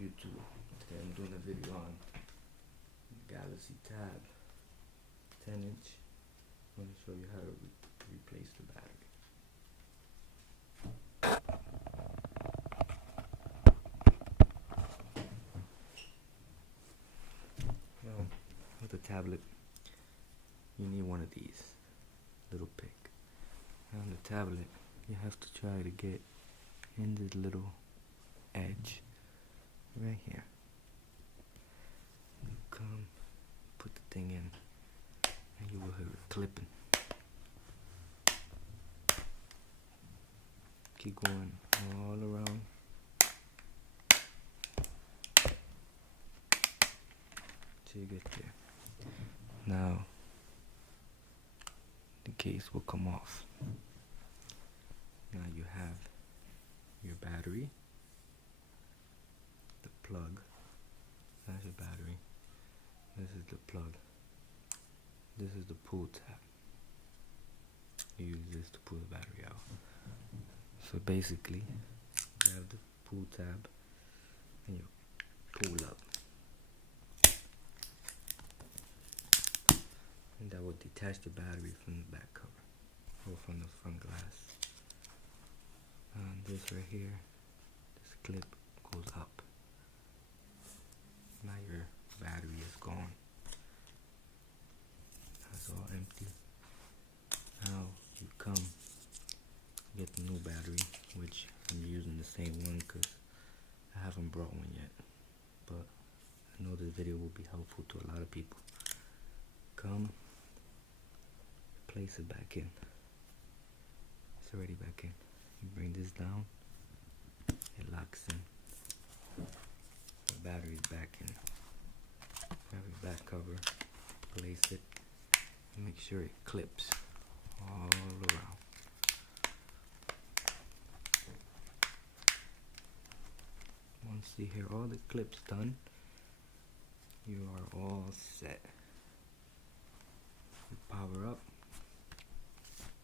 YouTube? Today I'm doing a video on Galaxy Tab 10-inch. I'm going to show you how to replace the battery. Now, with the tablet, you need one of these little pick. Now on the tablet, you have to try to get in this little edge right here. You come, put the thing in, and you will hear it clipping. Keep going all around. Till you get there. Now, the case will come off. Now you have your battery, the plug, that's your battery, this is the plug, this is the pull tab. You use this to pull the battery out. So basically, you have the pull tab and you pull up. And that will detach the battery from the back cover or from the front glass. And this right here, this clip goes up. Now your battery is gone. That's all empty. Now you come get the new battery, which I'm using the same one because I haven't brought one yet. But I know this video will be helpful to a lot of people. Come, place it back in. It's already back in. You bring this down, it locks in. The battery's back in. Grab your back cover, place it, and make sure it clips all around. Once you hear all the clips done, you are all set. You power up,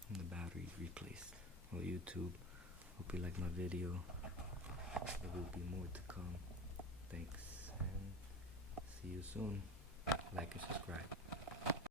and the battery is replaced. Well, YouTube, hope you like my video. There will be more to come. Thanks, and see you soon. Like and subscribe.